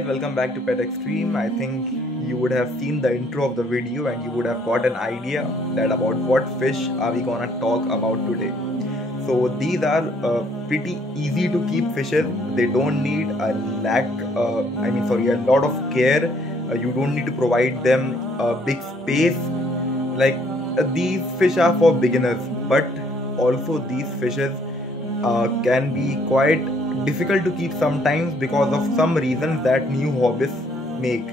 guys, welcome back to Xtreme. I think you would have seen the intro of the video and you would have got an idea that about what fish are we gonna talk about today. So these are pretty easy to keep fishes. They don't need a a lot of care. You don't need to provide them a big space. These fish are for beginners, but also these fishes can be quite difficult to keep sometimes because of some reasons that new hobbyists make.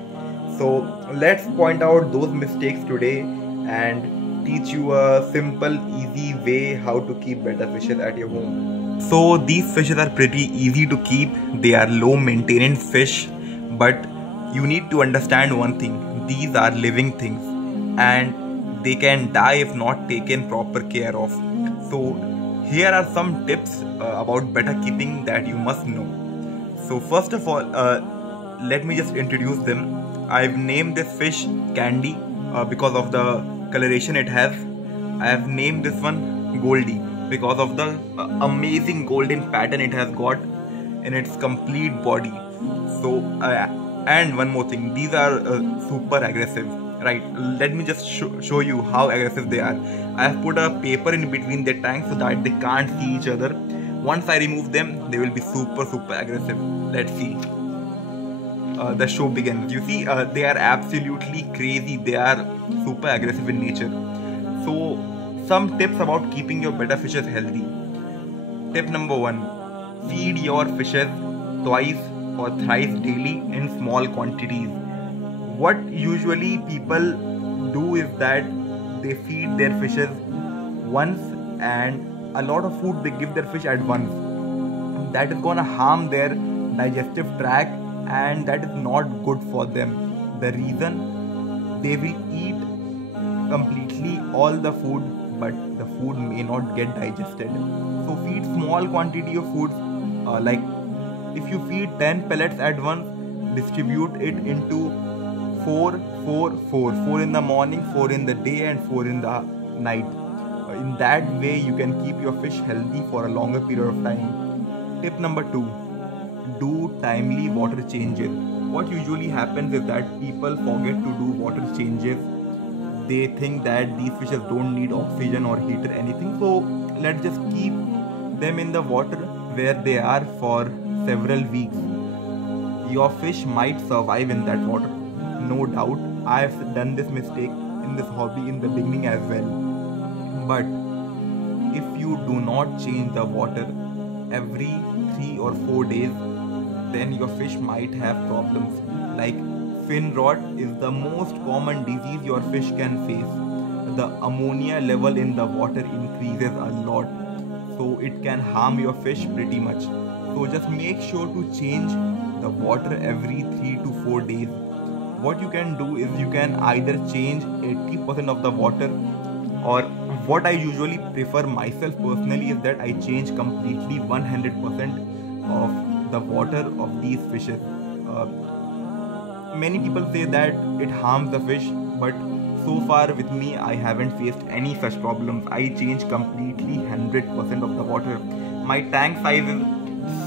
So let's point out those mistakes today and teach you a simple, easy way how to keep better fishes at your home. So these fishes are pretty easy to keep. They are low maintenance fish, but you need to understand one thing. These are living things and they can die if not taken proper care of. So here are some tips about better keeping that you must know. So first of all, let me just introduce them. I've named this fish Candy because of the coloration it has. I have named this one Goldie because of the amazing golden pattern it has got in its complete body. So and one more thing, these are super aggressive. Right, let me just show you how aggressive they are. I have put a paper in between their tanks so that they can't see each other. Once I remove them, they will be super aggressive. Let's see. The show begins. You see, they are absolutely crazy. They are super aggressive in nature. So, some tips about keeping your betta fishes healthy. Tip number 1. Feed your fishes twice or thrice daily in small quantities. What usually people do is that they feed their fishes once and a lot of food they give their fish at once. That is gonna harm their digestive tract and that is not good for them. The reason, they will eat completely all the food but the food may not get digested. So feed small quantity of food, like if you feed 10 pellets at once, distribute it into 4 in the morning, 4 in the day and 4 in the night. In that way you can keep your fish healthy for a longer period of time. Tip number 2. Do timely water changes. What usually happens is that people forget to do water changes. They think that these fishes don't need oxygen or heat or anything, so let's just keep them in the water where they are for several weeks. Your fish might survive in that water. No doubt, I have done this mistake in this hobby in the beginning as well. But if you do not change the water every 3 or 4 days, then your fish might have problems. Like fin rot is the most common disease your fish can face. The ammonia level in the water increases a lot, so it can harm your fish pretty much. So just make sure to change the water every 3 to 4 days. What you can do is you can either change 80% of the water, or what I usually prefer myself personally is that I change completely 100% of the water of these fishes. Many people say that it harms the fish, but so far with me I haven't faced any such problems. I change completely 100% of the water. My tank size is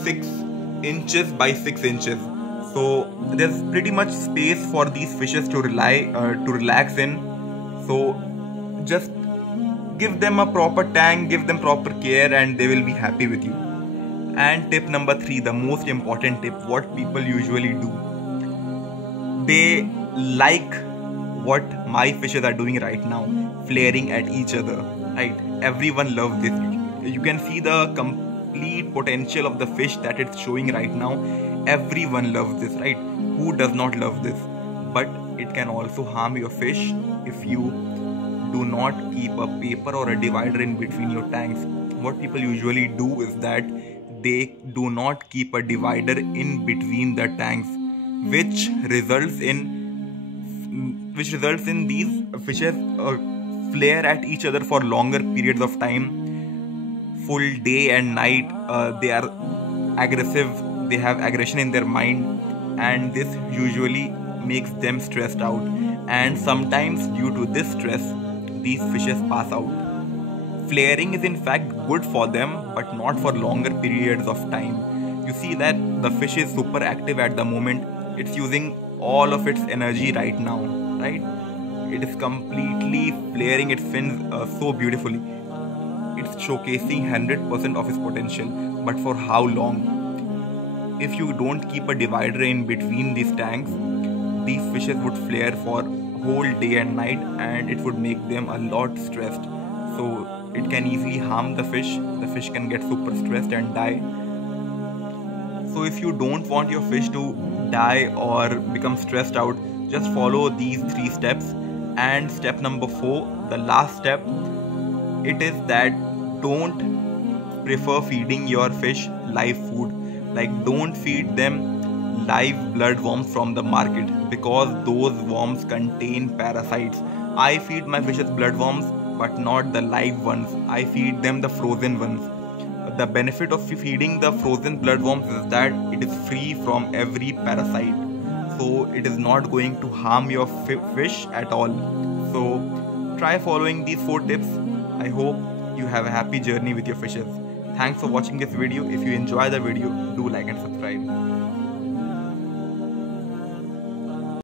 6 inches by 6 inches. So there's pretty much space for these fishes to relax in. So just give them a proper tank, give them proper care and they will be happy with you. And tip number 3, the most important tip, what people usually do. They like what my fishes are doing right now, flaring at each other, right? Everyone loves this. You can see the complete potential of the fish that it's showing right now. Everyone loves this, right? Who does not love this? But it can also harm your fish if you do not keep a paper or a divider in between your tanks. What people usually do is that they do not keep a divider in between the tanks, which results in these fishes flare at each other for longer periods of time, full day and night. They are aggressive. They have aggression in their mind and this usually makes them stressed out, and sometimes due to this stress these fishes pass out. Flaring is in fact good for them but not for longer periods of time. You see that the fish is super active at the moment. it's using all of its energy right now, right? It is completely flaring its fins so beautifully. It's showcasing 100% of its potential, but for how long? If you don't keep a divider in between these tanks, these fishes would flare for whole day and night, and it would make them a lot stressed. So it can easily harm the fish. The fish can get super stressed and die. So if you don't want your fish to die or become stressed out, just follow these 3 steps. And step number 4, the last step, it is that don't prefer feeding your fish live food. Like, don't feed them live bloodworms from the market, because those worms contain parasites. I feed my fishes bloodworms, but not the live ones. I feed them the frozen ones. The benefit of feeding the frozen bloodworms is that it is free from every parasite, so it is not going to harm your fish at all. So try following these 4 tips. I hope you have a happy journey with your fishes. Thanks for watching this video. If you enjoy the video, do like and subscribe.